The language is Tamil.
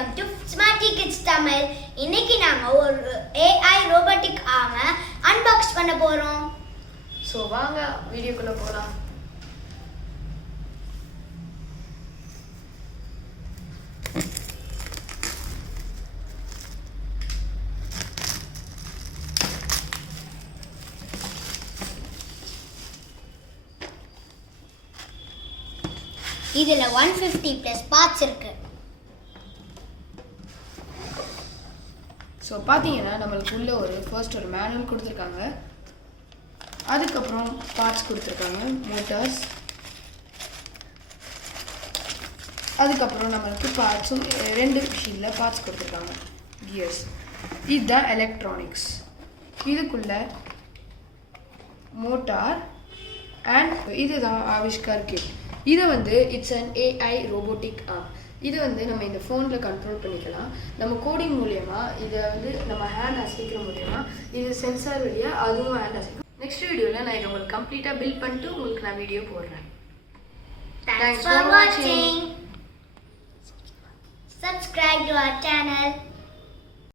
Welcome to smarty kids Tamil. இன்னைக்கு நாங்க ஒரு AI ரோபோட்டிக் ஆர்மை அன்பாக்ஸ் பண்ண போறோம். ஸோ வாங்க வீடியோக்குள்ள போகலாம். இதுல 150 பிளஸ் பார்ட்ஸ் இருக்கு. ஸோ பார்த்தீங்கன்னா நம்மளுக்கு உள்ள ஃபர்ஸ்ட் ஒரு மேனுவல் கொடுத்துருக்காங்க. அதுக்கப்புறம் பார்ட்ஸ் கொடுத்துருக்காங்க, மோட்டார்ஸ். அதுக்கப்புறம் நம்மளுக்கு பார்ட்ஸும் 2 மிஷினில் பார்ட்ஸ் கொடுத்துருக்காங்க, கியர்ஸ். இதுதான் எலக்ட்ரானிக்ஸ். இதுக்குள்ள மோட்டார் அண்ட் இதுதான் ஆவிஷ்கார் கிட். இதை it's an AI robotic arm. இதை நம்ம இந்த ஃபோனில் கண்ட்ரோல் பண்ணிக்கலாம். நம்ம கோடிங் மூலயமா இதை நம்ம ஹேண்ட் அசைக்கிற மூலயமா இது சென்சார் வழியாக அதுவும் ஹேண்ட் அசைக்கும். நெக்ஸ்ட் வீடியோவில் நான் இதை உங்களுக்கு கம்ப்ளீட்டாக பில்ட் பண்ணிட்டு உங்களுக்கு நான் வீடியோ போடுறேன். Thanks for watching. Subscribe to our channel.